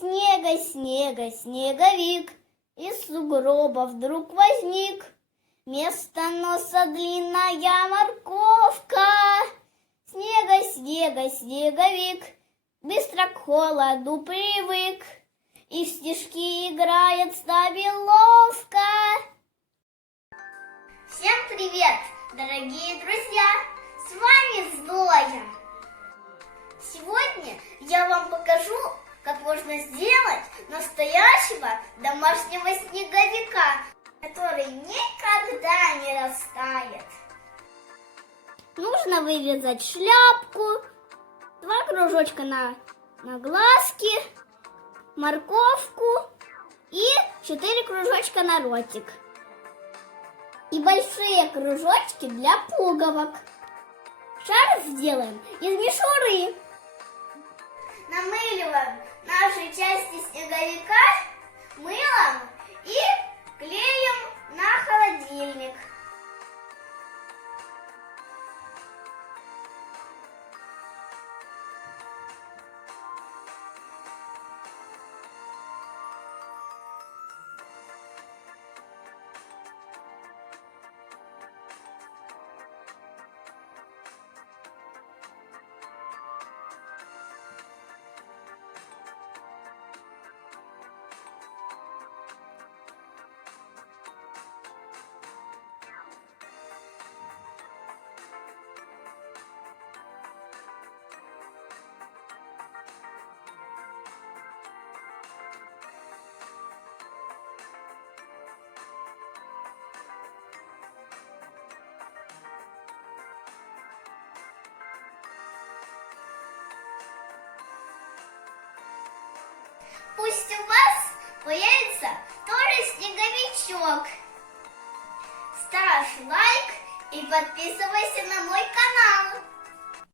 Снега, снега, снеговик, из сугроба вдруг возник. Вместо носа длинная морковка. Снега, снега, снеговик, быстро к холоду привык. И в стишки играет с нами ловко. Всем привет, дорогие друзья! С вами Зоя. Сегодня я вам покажу, как можно сделать настоящего домашнего снеговика, который никогда не растает. Нужно вырезать шляпку, 2 кружочка на глазки, морковку и 4 кружочка на ротик. И большие кружочки для пуговок. Шар сделаем из мишуры. Намыливаем наши части снеговика мылом и клеем на холодильник. Пусть у вас появится тоже снеговичок. Ставь лайк и подписывайся на мой канал.